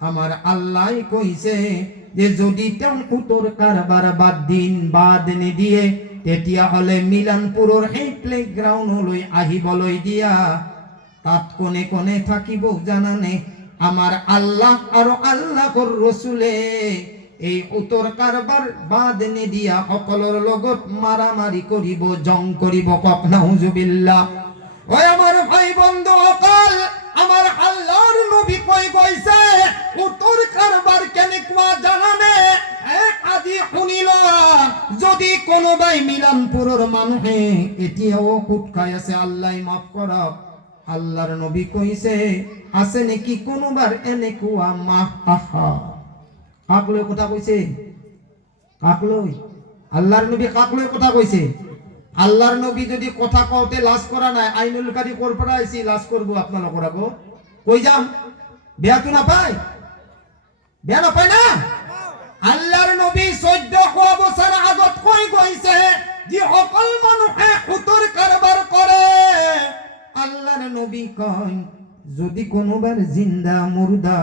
আমার আল্লাহ কইছে যে যদি তেও উত্তর কারবার বাদ দিন বাদ নিদিয়ে তেতিয়া হলে মিলানপুৰৰ এই প্লেগ্ৰাউণ্ডলৈ আহিবলৈ দিয়া তাত কোনে কোনে থাকিব জানানে আমার আল্লাহ আর আল্লাহর রসুলে এই উত্তর কারবার বাদ নিদিয়া সকলৰ লগত মারামারি করিব জং করিব কক নাউজুবিল্লাহ ওই আমার ভাই বন্ধু অকল আমার আল্লাহর নবী কই কইছে উত্তর কারবার কেনেকুৱা জানানে আজি শুনিল যদি কোনোবাই মিলানপুৰৰ মানুহে এতিয়াও খুট খাই আছে আল্লাহ মাফ কৰক আল্লাহর নবী কইছে আছে নেকি কোনোবার এনেকুৱা মা আহা কাকলৈ কথা কইছে কাকলৈ আল্লাহর নবী কাকলৈ কথা কইছে আল্লাহর নবী যদি কথা কওতে লাজ করা নাই আইনুল কারি কোর পৰা আইছি লাজ করব আপনাদের আগো কই যাম বেয়াটো না পায় বেয়া না পায় না আল্লাহর নবী 14 বছর আগত কই কইছে যে সকল মানুহে উত্তর কারবার করে আল্লাহর নবী কয় যদি কোনোবার জিন্দা মুর্দা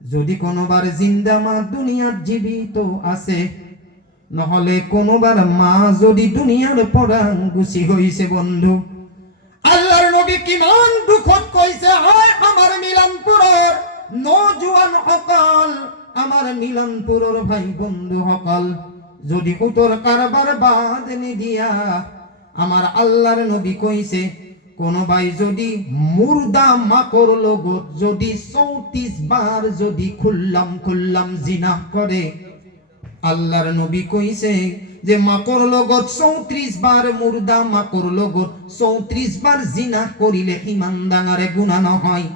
যদি কোনোবার জিন্দা মা দুনিয়ার জীবিত আছে নহলে কোনোবার মা যদি দুনিয়ার পৰা গুছি হইছে বন্ধু আল্লাহর নবী কিমান দুখত কইছে হয় আমার মিলানপুৰৰ নজওয়ান সকল আমার মিলানপুৰৰ ভাই বন্ধু সকল যদি উত্তর কারবার বাদ নিদিয়া আমার আল্লাহর নবী কইছে কোনোবাই যদি মুর্দা মাকর লগত যদি 34 বার যদি খুল্লাম জিনা করে আল্লাহর নবী কইছে যে মাকর লগত 34 বার মুর্দা মাকর লগত 34 বার জিনা করিলে ইমান ডাঙারে গুনাহ নহয়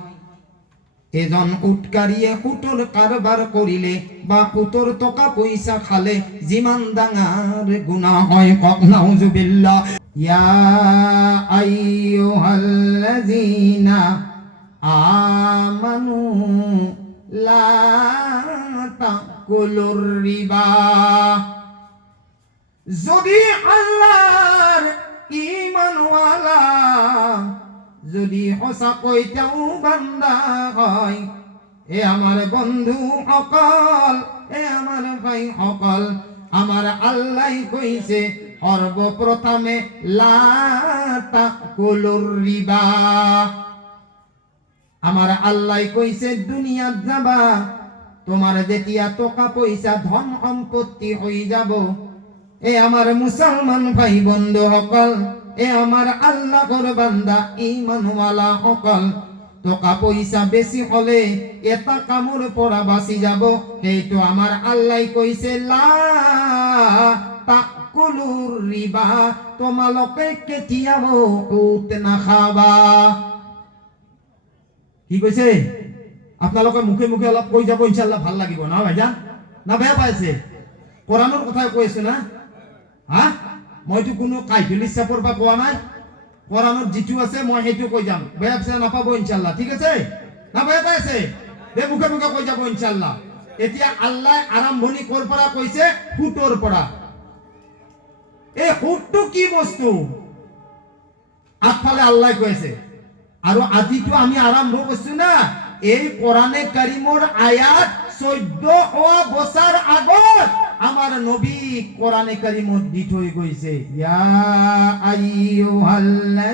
এজন উটকারিয়ে উটর কারবার করিলে বা উটর টাকা পয়সা খালে জিমান ডাঙার গুনাহ হয় কক নাউজুবিল্লাহ ইয়া আইয়ুহাল্লাযীনা আমানু লা তাকুলুর রিবা যদি আল্লাহর ঈমানওয়ালা যদি হসাকৈ তেও বান্দা হয় এ আমার বন্ধু সকল এ আমার ভাই সকল আমার আল্লাহ কইছে সর্বপ্রথমে লা তাকুলুর রিবা আমার আল্লাহ কইছে দুনিয়াত যাবা তোমার যেতিয়া টাকা পয়সা ধন সম্পত্তি হই যাব এ আমার মুসলমান ভাই বন্ধু সকল এ আমার আল্লাহর বান্দা ঈমানওয়ালা সকল টাকা পয়সা বেশি হলে এটা কামর পৰা বাঁচি যাব সেইটো আমার আল্লাহ কইছে লা তাকুলুর রিবা তোমালোকে কেতিয়াও সুদ নাখাবা কি কইছে আপোনালোকে মুখে মুখে অলপ কৈ যাব ইনশাআল্লাহ ভাল লাগিব না ভাইজান না বেয়া পাইছে কোরআনৰ কথা কৈছে না হা মইতো কোনো কাইফিলি চাপৰ বা কোৱা নাই কোরআনত যেটো আছে মই হেতু কৈ যাম বেয়া পাইছে নাপাব ইনশাআল্লাহ ঠিক আছে না বেয়া পাইছে বে মুখে মুখে কৈ যাব ইনশাআল্লাহ এতিয়া আল্লাহ আৰম্ভণি কৰ পৰা কৈছে ফুটৰ পৰা এই ফুটটো কি বস্তু আগফালে আল্লাহ কৈছে আৰু আজিটো আমি আৰম্ভ কৰিছো না এই কোরআনে কারিমর আয়াত 14 বছর আগত আমার নবী কোরআনে কারিমত দি থৈ গৈছে ইয়া আইয়ুহাল্লাযীনা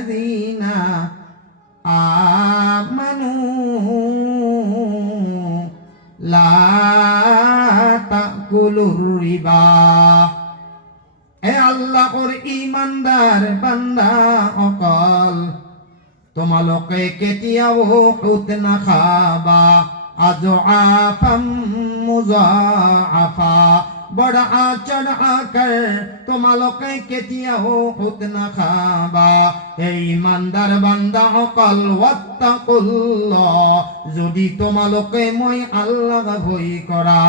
আমানু লা তাকুলুর রিবা এ আল্লাহর ঈমানদার বান্দা সকল তোমালোকে কেতিয়াও সুদ নাখাবা আযআফাম মুযাআফা বড় আচর আকার তোমালোকে কেতিয়াও সুদ নাখাবা এই ইমানদার বান্দা সকল ওয়াত্তাকুল্লাহ যদি তোমালোকে মই আল্লাহ ভয় করা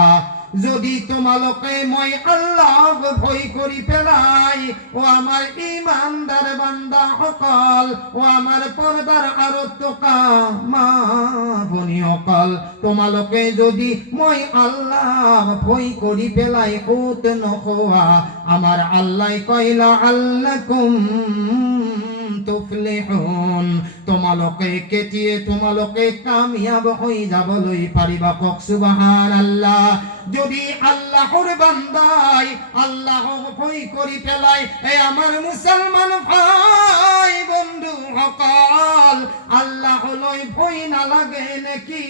যদি তোমালোকে মই আল্লাহ ভয় করি পেলাই ও আমার ইমানদার বান্দা সকল ও আমার পর্দার আরো তোকা মা বনি সকল তোমালোকে যদি মই আল্লাহ ভয় করি পেলাই ওত নখোয়া আমার আল্লাহ কইলা আল্লাকুম তুফলিহুন তোমালোকে কেটিয়ে তোমালোকে কামিয়াব হই যাবলৈ পাৰিবা কক সুবহানাল্লাহ যদি আল্লাহর বান্দাই আল্লাহ ভয় করি পেলাই এ আমার মুসলমান ভাই বন্ধু সকল আল্লাহ লই ভয় না লাগে নাকি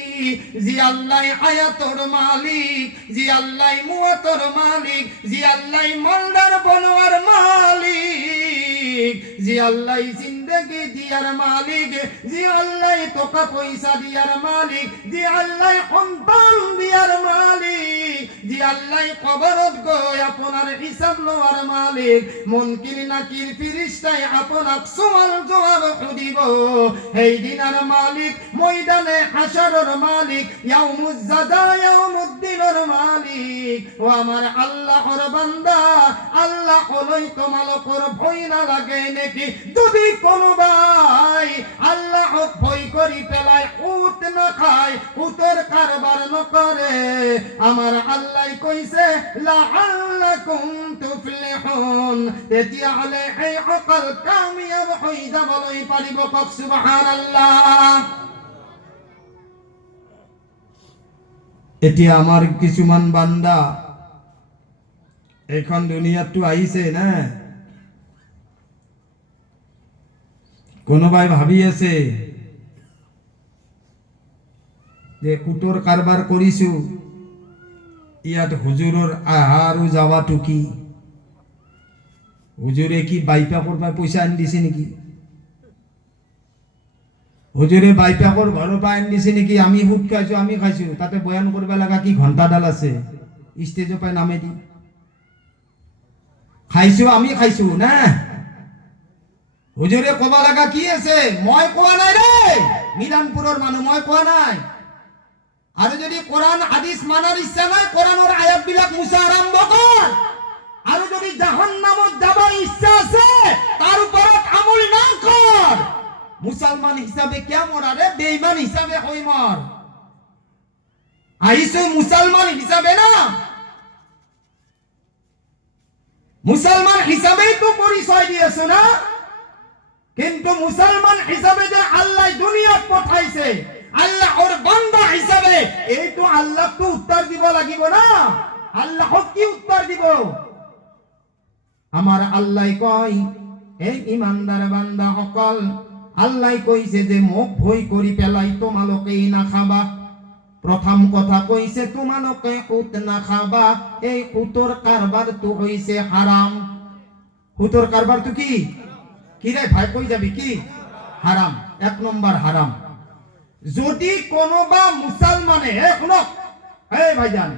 জি আল্লাহ আয়াতর মালিক জি আল্লাহ মুয়াতর মালিক জি আল্লাহ মালদার বনোয়ার মালিক জি আল্লাহ জিন্দেগি দিয়ার মালিক জি আল্লাহ টাকা পয়সা দিয়ার মালিক জি আল্লাহ সন্তান দিয়ার মালিক জি আল্লাহ কবরত গৈ আপনার হিসাব লওয়ার মালিক মুনকির নাকির ফেরেশতাই আপনাক সওয়াল জবাব দিব এই দিনার মালিক ময়দানে হাশরের মালিক ইয়াউমুজ জাযা ইয়াউমুদ্দিনের মালিক ও আমার আল্লাহর বান্দা আল্লাহ হলই তোমালোকর ভয় না লাগে নাকি যদি কোনো ভাই আল্লাহ ভয় করি পেলায় উত না খায় উতর কারবার ন করে আমার আল্লাহ কইছে লাআল্লাকুম তুফলিহুন তেতিয়া হলে এই অকল কামিয়াব হই যাবলৈ পাৰিব কক সুবহানাল্লাহ এতিয়া আমার কিছুমান বান্দা এখন দুনিয়াতো আহিছে না কোনোবাই ভাবি আছে যে কুটোর কারবার কৰিছো ইয়াত হুজুৰৰ আহাৰো যাৱাটো কি হুজুৰে কি বাইপাকৰ পৰা পইচা আনি দিছে নেকি হুজুৰে বাইপাকৰ ঘৰৰ পৰা আনি দিছে নেকি আমি হুট খাইছো আমি খাইছো তাতে বয়ান কৰিব লগা কি ঘণ্টাডাল আছে ষ্টেজৰ পৰা নামে দি খাইছো আমি খাইছো না হুজুৰে ক'ব লগা কি আছে মই কোৱা নাই ৰে মিলানপুৰৰ মানুহ মই কোৱা নাই আৰু যদি কোরআন হাদিস মানার ইচ্ছা নাই কোরআনের আয়াত বিলাক মুছা আরম্ভ কর আৰু যদি জাহান্নামত যাবার ইচ্ছা আছে তার উপৰত আমল না কর মুসলমান হিসাবে কে মরারে বেঈমান হিসাবে হই মর আইছো মুসলমান হিসাবে না মুসলমান হিসাবেই তো পরিচয় দিয়েছো না কিন্তু মুসলমান হিসাবে যে আল্লাহ দুনিয়াত পাঠাইছে আল্লাহর বান্দা হিসাবে এই তো আল্লাহ তো উত্তর দিব লাগিব না আল্লাহ কি উত্তর দিব আমার আল্লাহ কয় এই ইমানদার বান্দা সকল আল্লাহ কইছে যে মোক ভয় করি পেলাই তোমালোকে না খাবা প্রথম কথা কইছে তোমালোকে উত না খাবা এই উতর কারবার তো হইছে হারাম উতর কারবার তো কি রে ভাই কই যাবি কি হারাম এক নম্বর হারাম যদি কোনোবা মুসলমানে শুনো এই ভাইজান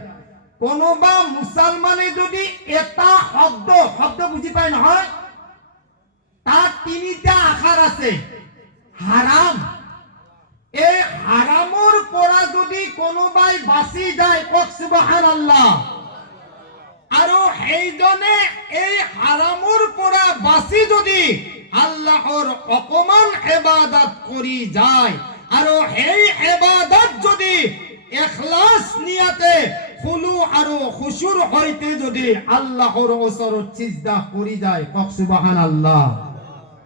কোনোবা মুসলমানে যদি এটা শব্দ বুঝি পায় নহয় তার তিনিটা আখার আছে হারাম এই হারামর পৰা যদি কোনোবাই বাঁচি যায় কক সুবহানাল্লাহ আৰু সেইজনে এই হারামর পৰা বাঁচি যদি আল্লাহর অকমান ইবাদত কৰি যায় আৰু এই ইবাদত যদি ইখলাস নিয়াতে খুলু আৰু খুশুর হইতে যদি আল্লাহর ওচৰত সিজদা কৰি যায় কক সুবহানাল্লাহ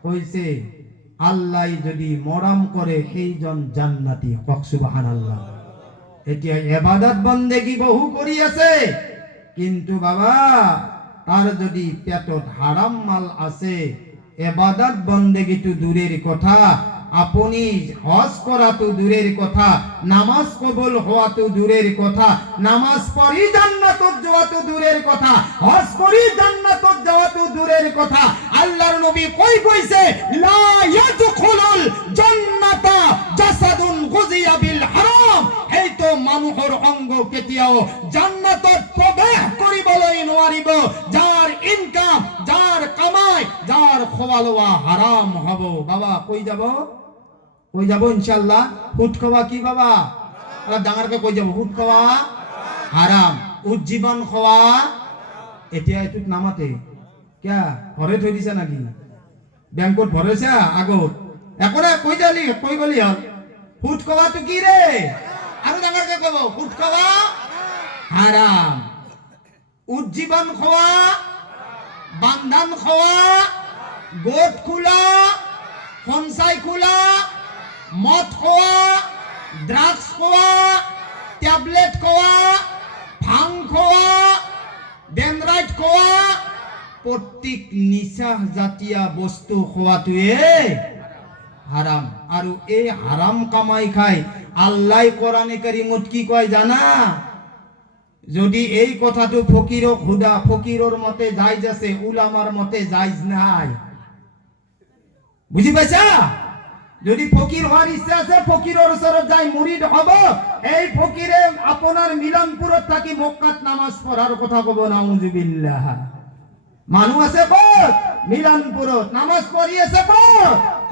কইছে আল্লাহ যদি মরম করে সেইজন জান্নাতি কক সুবহানাল্লাহ এতিয়া ইবাদত বন্দেগী বহু কৰি আছে কিন্তু বাবা তার যদি পেটত হারাম মাল আছে ইবাদত বন্দেগী তো দূরের কথা আপনি হজ করা তো দূরের কথা নামাজ কবুল হওয়া তো দূরের কথা নামাজ পড়ি জান্নাতত যাওয়া তো দূরের কথা হজ করি জান্নাতত যাওয়া তো দূরের কথা আল্লাহর নবী কইছে লা ইয়াদখুলুল জান্নাতা জাসাদুন গুজিয়া বিল হারাম এই তো মানুহৰ অঙ্গ কেতিয়াও জান্নাতত প্রবেশ কৰিবলৈ নোৱাৰিব যাৰ ইনকাম যাৰ কামাই যাৰ খোৱা লোৱা হারাম হব বাবা কই যাব ইনশাআল্লাহ হুট খাওয়া কি বাবা আর ডাঙরকে কই যাব হুট খাওয়া হারাম উজ্জীবন খাওয়া এতিয়া এটুক নামাতে কিয়া ঘরে থৈ দিছে নাকি ব্যাংকত ভরেছে আগত একরে কই গলি হল হুট খাওয়া তো কি রে আর ডাঙরকে কব হুট খাওয়া হারাম উজ্জীবন খাওয়া বান্ধন খাওয়া গোট খোলা ফনসাই খোলা, মদ খোয়া, ড্রাগস খোয়া, ট্যাবলেট খোয়া, ভাং খোয়া, ডেনরাইট খোয়া, প্রত্যেক নিশা জাতীয় বস্তু খোয়াটোৱে হারাম। আৰু এই হারাম কামাই খাই আল্লাহ কোরআনে কারিমত কি কয় জানা? যদি এই কথাটো ফকিরক হুদা, ফকিরর মতে জায়েজ আছে, উলামার মতে জায়েজ নাই। বুঝি পাইছা? যদি ফকির হওয়ার ইচ্ছা আছে, ফকিরর ওচৰত যাই মুরিদ হব। এই ফকিরে আপনার মিলনপুরত থাকি মক্কাত নামাজ পড়ার কথা কব, নাউজুবিল্লাহ। মানুহ আছে কত? মিলনপুরত নামাজ পড়ি আছে কত?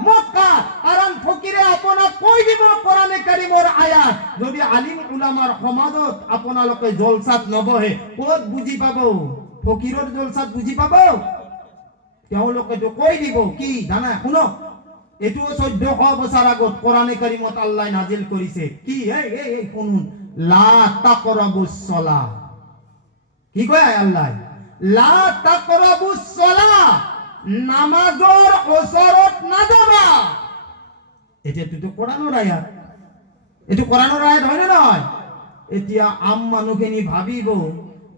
মক্কা। কারণ ফকিরে আপোনাক কৈ দিব কোরআনে কারিমৰ আয়াত। যদি আলিম উলামাৰ সমাজত আপোনালোকে জলসাত নবহে, ক'ত বুজি পাব? ফকিৰৰ জলসাত বুজি পাব? তেওঁলোকেতো কৈ দিব কি জানা? শুনক, এটো 1400 বছৰ আগত কোরআনে কারিমত আল্লাহ নাজিল কৰিছে কি? এই শুনুন, লা তাকরাবুস সালাহ। কি কয় আল্লাহ? লা তাকরাবুস সালাহ, নামাজৰ ওচৰত নাযাবা। এটাতো কোরআনৰ আয়াত, এটো কোরআনৰ আয়াত হয় না নহয়? এতিয়া আম মানুহখিনি ভাবিব,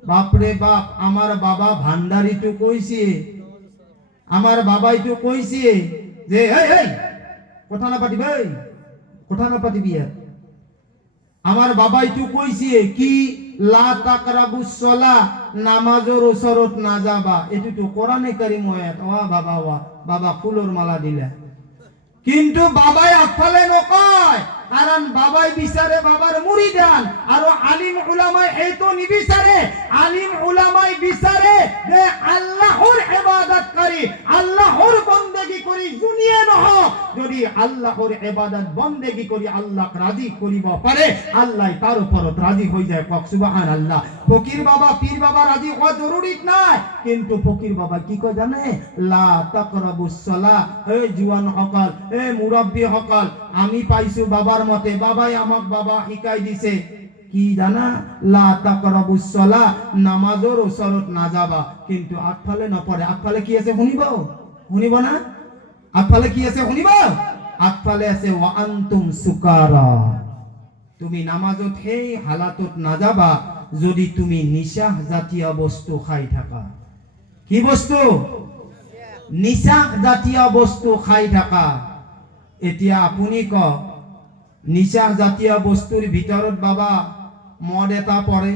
বাপরে বাপ, আমার বাবা ভান্ডারিটো কইছে, আমার বাবাইটো কইছে যে এই কথা না পাতিবি, কথা না পাতিবি। আমার বাবাইটো কইছে কি? লা তাকরাবুস সালাহ, নামাজৰ ওচৰত না যাবা। এটো কোরআনে কারিম আয়াত। ও বাবা, বাবা ফুলৰ মালা দিলে, কিন্তু বাবাই আগফালে নকয়। কারণ বাবাই বিচারে বাবার মুরিদান, আর আলিম উলামাই এইটো নিবিচারে। আলিম উলামাই বিচারে যে আল্লাহর ইবাদত করি, আল্লাহর বন্দেগী করি, দুনিয়া নহ। যদি আল্লাহর ইবাদত বন্দেগী করি আল্লাহ রাজি করিব পারে, আল্লাহ তার উপরত রাজি হয়ে যায়। কক সুবহানাল্লাহ। ফকির বাবা, পীর বাবা রাজি হওয়া জরুরি নাই, কিন্তু ফকির বাবা কি কয় জানে? লা তাকরাবুস সালাহ। এই জুয়ান হকাল, এই মুরব্বী হকাল, আমি পাইছো বাবার মতে, বাবাই আমাক বাবা শিকাই দিছে কি জানা? লা তাকরাবুস সালাহ, নামাজৰ ওচৰত না যাবা। কিন্তু আগফালে নপড়ে। আগফালে কি আছে শুনিব? শুনিব না? আগফালে কি আছে শুনিব? আগফালে আছে ওয়া আনতুম সুকারা। তুমি নামাজত সেই হালাতত না যাবা যদি তুমি নিশা জাতীয় বস্তু খাই থাকা। কি বস্তু? নিশা জাতীয় বস্তু খাই থাকা। এতিয়া আপুনি ক, নিশা জাতীয় বস্তুৰ ভিতৰত বাবা মদ এটা পৰে।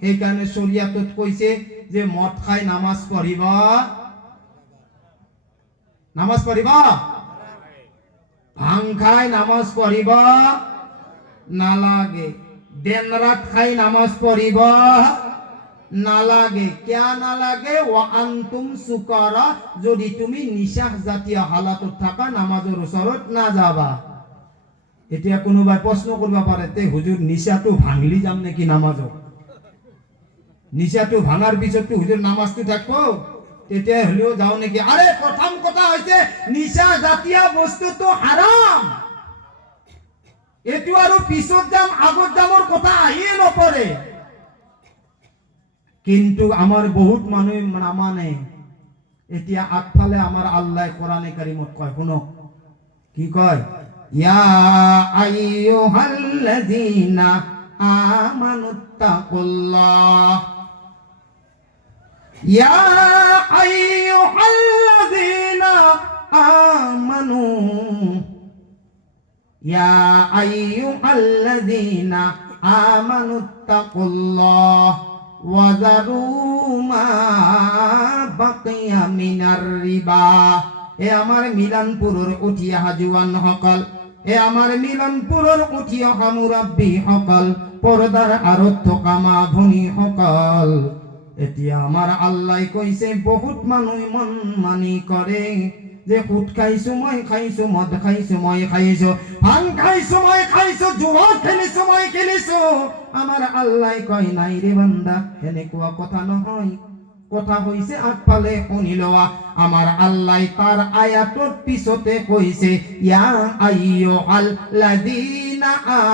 সেইকাৰণে শরিয়াতত কৈছে যে মদ খাই নামাজ পঢ়িবা, নামাজ পঢ়িবা। ভাং খাই নামাজ পঢ়িবা নালাগে। দেনরাত খাই নামাজ পঢ়িবা নালাগে। কিয়া নালাগে? ওয়া আনতুম সুকারা, যদি তুমি নিশা জাতীয় হালাতত থাকা নামাজৰ ওচৰত না যাবা। এতিয়া কোনোবাই প্ৰশ্ন কৰিব পাৰে, তে হুজুর নিশাটো ভাঙলি যাম নেকি নামাজত? নিশাটো ভাঙার পিছতো হুজুর নামাজটো থাকবো, তেতিয়া হলেও যাও নেকি? আরে প্রথম কথা হইছে নিশা জাতীয় বস্তুটো হারাম। এটো আৰু পিছত যাম আগত যামৰ কথা আহিয়ে নপৰে। কিন্তু আমার বহুত মানুহ নামানে। এতিয়া আগফালে আমার আল্লাহ কোরআনে কারিমত কয়, শুনো কি কয়? ইয়া আইয়ুহাল্লাযীনা আমানুত্তাকুল্লাহ, ইয়া আইয়ুহাল্লাযীনা আমানু, ইয়া আইয়ুহাল্লাযীনা আমানুত্তাকুল্লাহ ওয়াজারু মা বাকিয়া মিনার রিবা। এ আমার মিলনপুরের উঠিয়া হাজুয়ান হকল, এ আমার মিলনপুরের উঠিয়া মুরব্বী হকল, পর্দার আরত থকা মা ভনী হকল। এতিয়া আমার আল্লাহ কইছে বহুত মানুষ মন মানি করে যে সুদ খাইছো মই খাইছো, মদ খাইছো মই খাইছো, ভাং খাইছো মই খাইছো, জুয়া খেলিছো মই খেলিছো। আমার আল্লাহ কয় নাই রে বান্দা, এনেকুৱা কথা নহয়। কথা হইছে আগফালে শুনি লওয়া। আমার আল্লাহ তার আয়াতর পিছতে কইছে ইয়া আইয়ুহাল্লাযীনা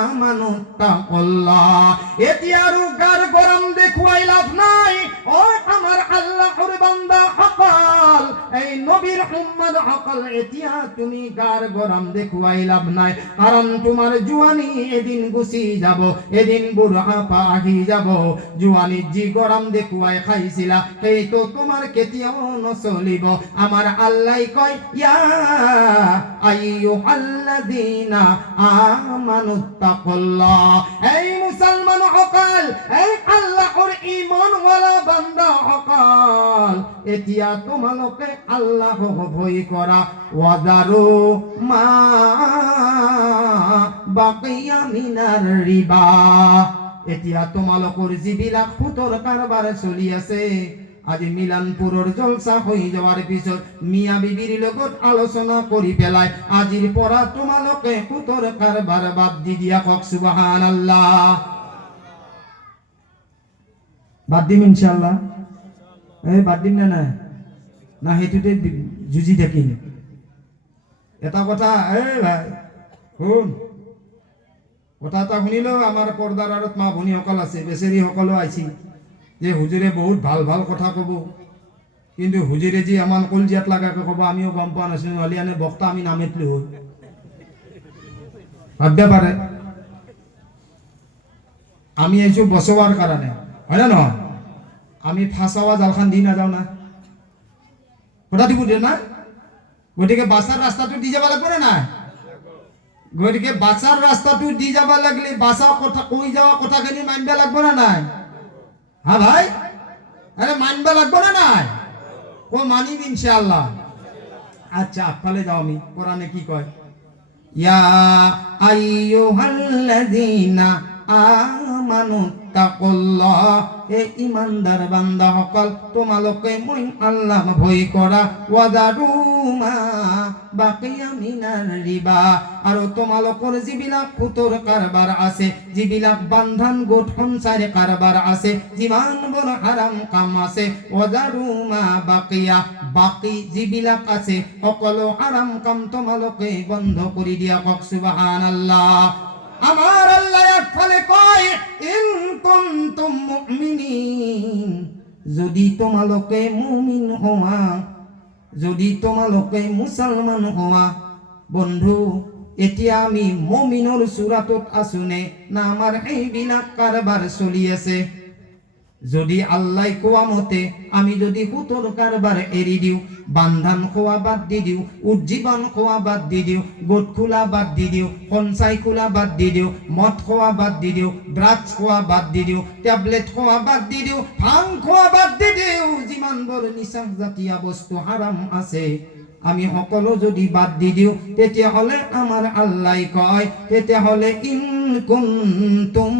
আমানুত্তাকুল্লাহ। এতিয়া আৰু গাৰ গৰম দেখুৱাই লাভ নাই। ও আমার আল্লাহর বান্দা সকল, এই নবীর উম্মত সকল এতিয়া তুমি গার গরম দেখুৱাই লাভ নাই, কারণ তোমার জুয়ানি এদিন গুছি যাব, এদিন বুঢ়াপা আহি যাব। জুয়ানিত যি গরম দেখুৱাই খাইছিলা সেই তো তোমার কেতিয়াও নচলিব। আমার আল্লাহ কয় ইয়া আইয়ুহাল্লাযীনা আমানুত্তাকুল্লাহ, এই মুসলমান সকল, এই আল্লাহর ঈমানওয়ালা বান্দা সকল, এতিয়া তোমালোকে আল্লাহক ভয় কৰা। ওয়াদারু মা বাকিয়া মিনার রিবা, এতিয়া তোমালোকৰ যিবিলাক সুতৰ কাৰবাৰ চলি আছে, আজি মিলানপুৰৰ জলসা হৈ যাৱাৰ পিছত মিয়া বিবিৰ লগত আলোচনা কৰি পেলাই আজিৰ পৰা তোমালোকে সুতৰ কাৰবাৰ বাদ দি দিয়া। কওক সুবহানাল্লাহ। বাদ দিম ইনশাআল্লাহ। এই বাদ দিম না না সেইটোতে যুঁজি থাকিম। এটা কথা, এই ভাই শুন, কথা এটা শুনিলেও আমাৰ পৰ্দাৰ আঁৰত মা ভনীসকল আছে, বেচেৰী সকলো আইছি যে হুজুৰে বহুত ভাল ভাল কথা ক'ব, কিন্তু হুজুৰে যি আমাৰ কলজিয়াত লাগাকে ক'ব আমিও গম পোৱা নাছিলো, নহ'লে এনে বক্তা আমি নামেতলো হয়, ভাবতে পাৰে। আমি আহিছো বচোৱাৰ কাৰণে, হয় না নহয়? আমি ফাঁচাৱা জালখান দি নাযাওঁ না, কথাটো বুজে না? গতিকে বাছাৰ ৰাস্তাটো দি যাব লাগিব নে নাই? গতিকে বাছাৰ ৰাস্তাটো দি যাব লাগিলে বাছা কথা কৈ যোৱা কথাখিনি মানিব লাগিব না নাই? হা ভাই, আরে মানব লাগবে না নাই? ও মানিব ইনশাআল্লাহ। আচ্ছা আগফালে যাও, আমি কোরআনে কি কয়? ইয়া আইয়ুহাল্লাযীনা আমানুত্তাকুল্লাহ, এ ইমানদার বান্দা সকল তোমালোকে মই আল্লাহ ভয় কৰা। ওয়াদারু মা বাকিয়া মিনার রিবা, আৰু তোমালোকৰ যিবিলাক সুতৰ কাৰবাৰ আছে, যিবিলাক বান্ধন গোট সঞ্চাৰ কাৰবাৰ আছে, যিমান বৰ হাৰাম কাম আছে, ওয়াদারু মা বাকিয়া, বাকি যিবিলাক আছে সকলো হাৰাম কাম তোমালোকে বন্ধ কৰি দিয়া। কওক সুবহানাল্লাহ। আমার আল্লাহ একফালে কয় ইন কুনতুম মুমিনিন, যদি তোমালোকে মুমিন হওয়া, যদি তোমালোকে মুসলমান হওয়া। বন্ধু, এতিয়া আমি মুমিনৰ সূরাতত আছোনে না আমাৰ এইবিলাক কাৰবাৰ চলি আছে? যদি আল্লাহ কোৱা মতে আমি যদি সুতৰ কাৰবাৰ এৰি দিওঁ, বান্ধান খোৱা বাদ দি দিওঁ, উজ্জীৱন খোৱা বাদ দি দিওঁ, গোট খোলা বাদ দি দিওঁ, সঞ্চাই খোলা বাদ দি দিওঁ, মদ খোৱা বাদ দি দিওঁ, ড্ৰাগছ খোৱা বাদ দি দিওঁ, টেবলেট খোৱা বাদ দি দিওঁ, ভাং খোৱা বাদ দি দিওঁ, যিমানবোৰ নিচা জাতীয় বস্তু হাৰাম আছে আমি সকলো যদি বাদ দি দিওঁ, তেতিয়াহ'লে আমাৰ আল্লাহ কয়, তেতিয়াহ'লে ইন কুনতুম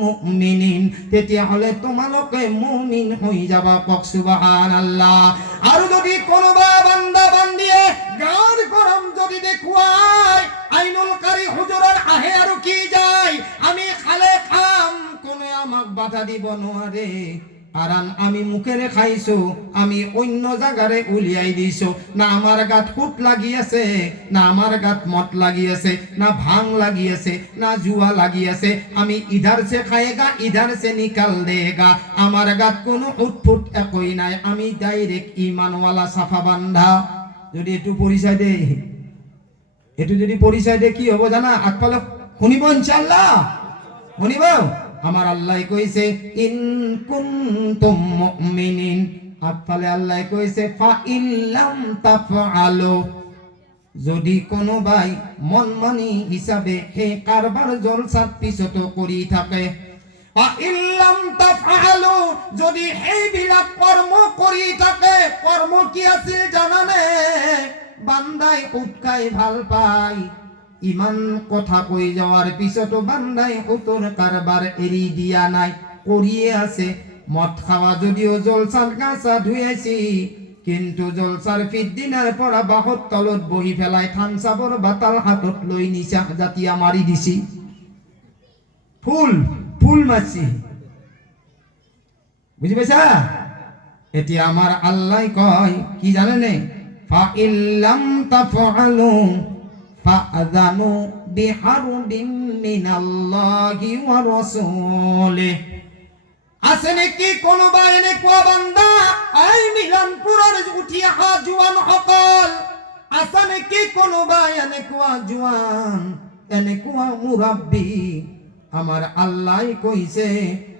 মুমিনিন, তেতিয়াহ'লে তোমালোকে মুমিন হৈ যাবা। কওক সুবহানাল্লাহ। আৰু যদি কোনোবা বান্দা বান্দিয়ে গাৰ গৰম যদি দেখুৱাই, আইনুল কাৰি হুজুৰৰ আহে আৰু কি যায়, আমি খালে খাম, কোনে আমাক বাধা দিব নোৱাৰে, কারণ আমি মুখেরে খাইছো, আমি অন্য জায়গারে উলিয়াই দিছো। না আমার গাত ফুট লাগি আছে, না আমার গাত মদ লাগি আছে, না ভাং লাগি আছে, না জুয়া লাগি আছে। আমি ইধার সে খায়েগা, ইধার সে নিকাল দেগা, আমার গাত কোনো উটফুট একই নাই। আমি ডাইরেক্ট ইমানওয়ালা সাফা বান্ধা। যদি একটু পরিচয় দে, একটু যদি পরিচয় দে কি হবো জানা? আগফালে শুনিব ইনশাআল্লাহ, শুনিব। আমার আল্লাহ কইছে ইন কুনতুম মুমিনিন, আগফালে আল্লাহ কইছে ফা ইল্লাম তাফআলু, যদি কোনোবাই মনমানি হিসাবে সেই কারবার জলসাত পিছত কৰি থাকে, ফা ইল্লাম তাফআলু, যদি এইবিলাক কর্ম কৰি থাকে, কর্ম কি আছিল জানানে? বান্দাই উৎকাই ভাল পায়, ইমান কথা কই যাওয়ার পিছতো বান্দাই সুতোর কারবার এরি দিয়া নাই, করিয়ে আছে। মদ খাওয়া যদিও জলসার গাছা ধুয়েছি, কিন্তু জলসার ফিদ্দিনার পরা বাহত তলত বহি ফেলাই থানসাবর বাতাল হাতত লৈ নিচা জাতিয়া মারি দিছি, ফুল ফুল মারছি। বুঝি পাইছা? এতিয়া আমার আল্লাহ কয় কি জানেনে? ফা ইল্লাম তাফআলু ফাআযানু বিহারবিন মিনাল্লাহি ওয়া রাসূলিহি, আছে নাকি কোন বাইনে কোয়া বান্দা এই মিলনপুরের উঠিয়া হা জুয়ান হকল আছে নাকি কোন বাইনে কোয়া জুয়ান এনে কোয়া মুরাব্বি আমার আল্লাহ কইছে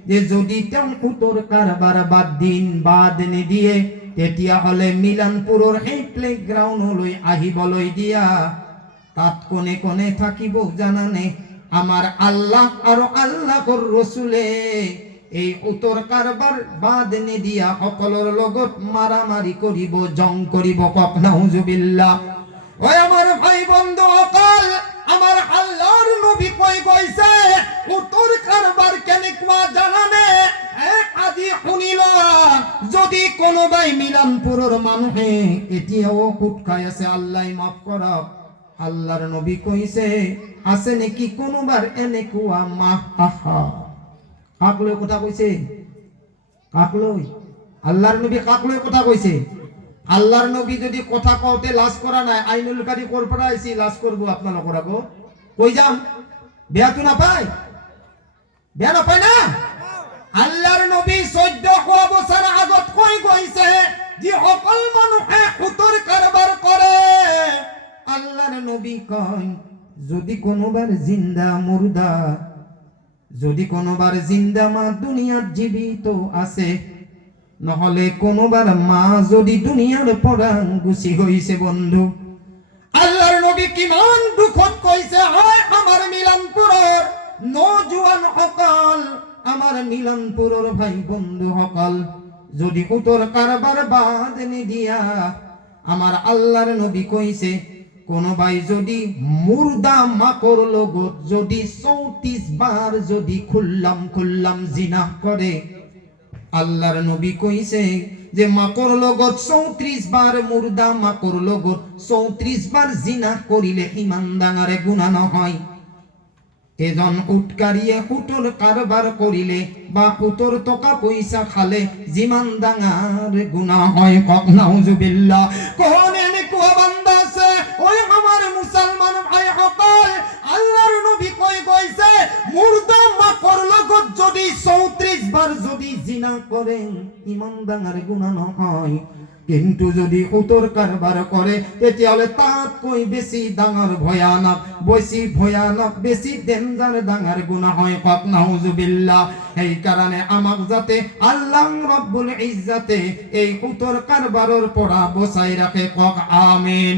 যে যদি তেম কুতর কারবার বাদ দিন বাদ নি দিয়ে তেতিয়া হলে মিলনপুরের এই প্লেগ্রাউন্ড লই আহিবলৈ দিয়া তাত কোনে কোনে থাকিব জানানে আমার আল্লাহ আর আল্লাহর রাসূলে এই উত্তর কারবার বাদ নি দিয়া সকলের লগত মারামারি করিব জং করিব কক নাউজুবিল্লাহ ওই আমার ভাই বন্ধু সকল আমার আল্লাহর নবী কই কইছে উত্তর কারবার কেনে কোয়া জানানে আজি শুনিল যদি কোনোবাই মিলনপুরের মানুহে এতিয়াও খুট খাই আছে আল্লাহ মাফ করক আল্লাহর নবী কইছে আছে নাকি কোনোবার এনে কোয়া মাহ আহা কাকলৈ কথা কইছে কাকলৈ আল্লাহর নবী কাকলৈ কথা কইছে আল্লাহর নবী যদি কথা কওতে লাজ করা নাই আইনুল কারি করপরা আইছি লাজ করব আপনারা করাবো কই যাম বেয়া তো না পায় বেয়া না পায় না আল্লাহর নবী 14 বছর আগত কই কইছে যে সকল মানুহে খুতর কারবার করে আল্লাহর নবী কই যদি কোনোবার জিন্দা মুর্দা যদি কোনোবার জিন্দা মা দুনিয়ার জীবিত আছে নহলে কোনোবার মা যদি দুনিয়ার পরাং গুছি হইছে বন্ধু আল্লাহর নবী কিমান দুঃখত কইছে হয় আমার মিলনপুরের নওজোয়ান সকল আমার মিলনপুরের ভাই বন্ধু সকল যদি উত্তর কারবার বাদ নি দিয়া আমার আল্লাহর নবী কইছে কোন ভাই যদি মুর্দা মাকর লগত যদি 34 বার যদি খুল্লাম জিনা করে আল্লাহর নবী কইছে যে মাকর লগত 34 বার মুর্দা মাকর লগত 34 বার জিনা করিলে ইমান দাঙারে গুনাহ নহয় এজন উটকারিয়ে কুতর কারবার করিলে বা কুতর টাকা পয়সা খালে জিমান দাঙার গুনাহ হয় কক নাউজুবিল্লাহ কোন এনে কোয়া বান্দা আছে ওই আমার মুসলমান ভাই সকল আল্লাহর নবী কই কইছে মুর্দা মাকর লগত যদি 34 বার যদি জিনা করেন ইমান দাঙার গুনাহ নহয় কিন্তু যদি উত্তর কারবার করে তেতিয়ালে তাত কই বেশি ডাঙর ভয়ানক বেশি ডেঞ্জার ডাঙর গুনাহ হয় কক নাউজুবিল্লাহ এই কারণে আমাক যাতে আল্লাহ রাব্বুল ইজ্জাতে এই উত্তর কারবারের পড়া বসাই রাখে কক আমিন।